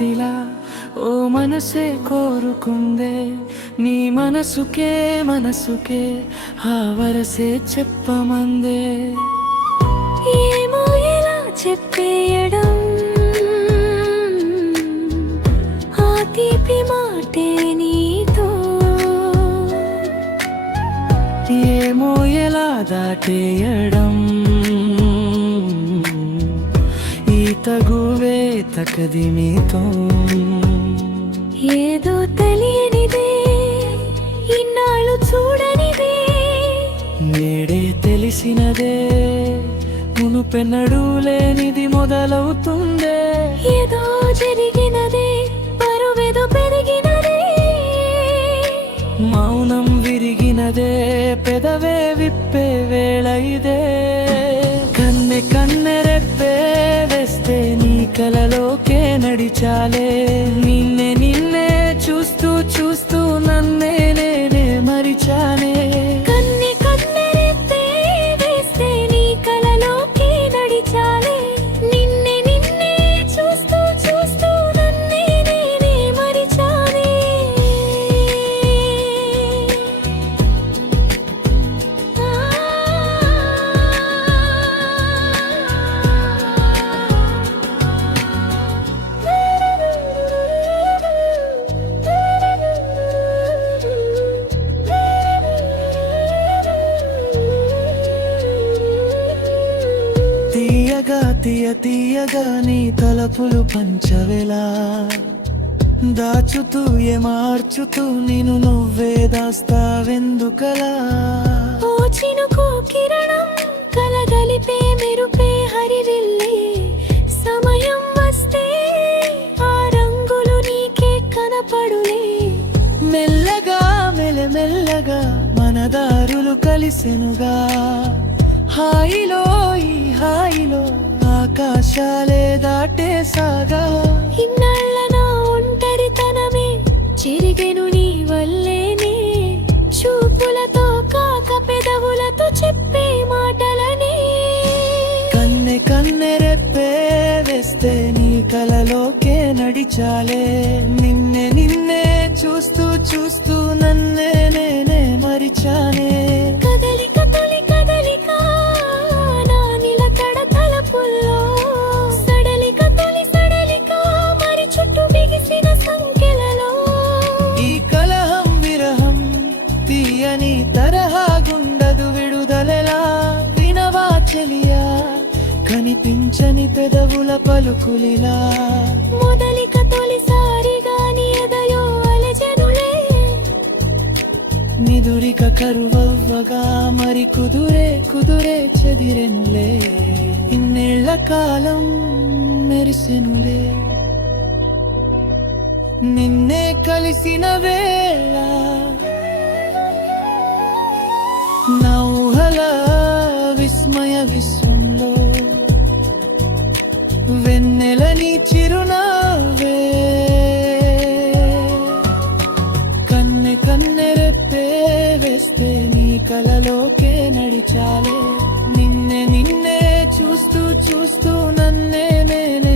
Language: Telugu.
మనసిలా ఓ మనసే కోరుకుందే నీ మనసుకే ఆ వరసే చెప్పమందే ఏమో ఎలా చెప్పేయడం ఆ తీపి మాటే నీతో ఏమో ఎలా దాటేయడం ఈ తగువే తకది మీతో ఏదో తెలియనిదే ఇన్నాళ్ళు చూడనిదే నేడే తెలిసినదే మునుపెన్నడూ లేనిది మొదలవుతుందే ఏదో జరిగినదే పరువేదో పెరిగినదే మౌనం విరిగినదే పెదవే విప్పే వేళ ఇదే కన్నెరెప్పే వేస్తే నీ కలలోకే నడిచాలే నిన్నే చూస్తూ చూస్తూ నన్నే నేనే మరిచానే కన్నెరెప్పే వేస్తే నీ కలలోకే నడిచాలే నిన్నే చూస్తూ చూస్తూ నన్నే నేనే మరిచానే తీయగా నీ తలపులు పంచవేలా దాచుతూ మార్చుతూ నిన్ను నువ్వే దాస్తావెందుకలా ఓ చినుకు కిరణం కలగలిపే మెరుపే హరివిల్లే సమయం వస్తే ఆ రంగులు నీకే కనపడులే మెల్లగా మెల్లగా మన దారులు కలిసెనుగా హాయిలో ఈ హాయిలో ఆకాశాలే దాటేసాగా ఇన్నాళ్ళ నా ఒంటరితనమే చిరిగెను నీ వల్లేనే చూపులతో కాక పెదవులతో చెప్పే మాటలనే కన్నెరెప్పే వేస్తే నీ కలలోకే నడిచాలే నిన్నే చూస్తూ చూస్తూ నన్నే నేనే మరిచానే కదలిక తొలి కదలిక నా నిలకడ తలపుల్లో సడలిక తొలి సడలిక మరి చుట్టూ బిగిసిన సంఖ్యలలో ఈ కలహం విరహం తీయని తరహా గుండదు విడుదలెలా వినవా చెలియా కనిపించని పెదవుల పలుకులిలా మొదలిక తొలిసారిగా నీ ఎదలో అలజనులే నిదురిక కరువవ్వగా మరి కుదురే చెదిరెనులే ఇన్నేళ్ల కాలం మెరిసెనులే నిన్నే కలిసిన వేళ నా ఊహల విస్మయ విశ్వంలో వెన్నెలని చిరునవ్వే కన్నెరెప్పే వేస్తే నీ కలలోకే నడిచాలే నిన్నే చూస్తూ నన్నే నేనే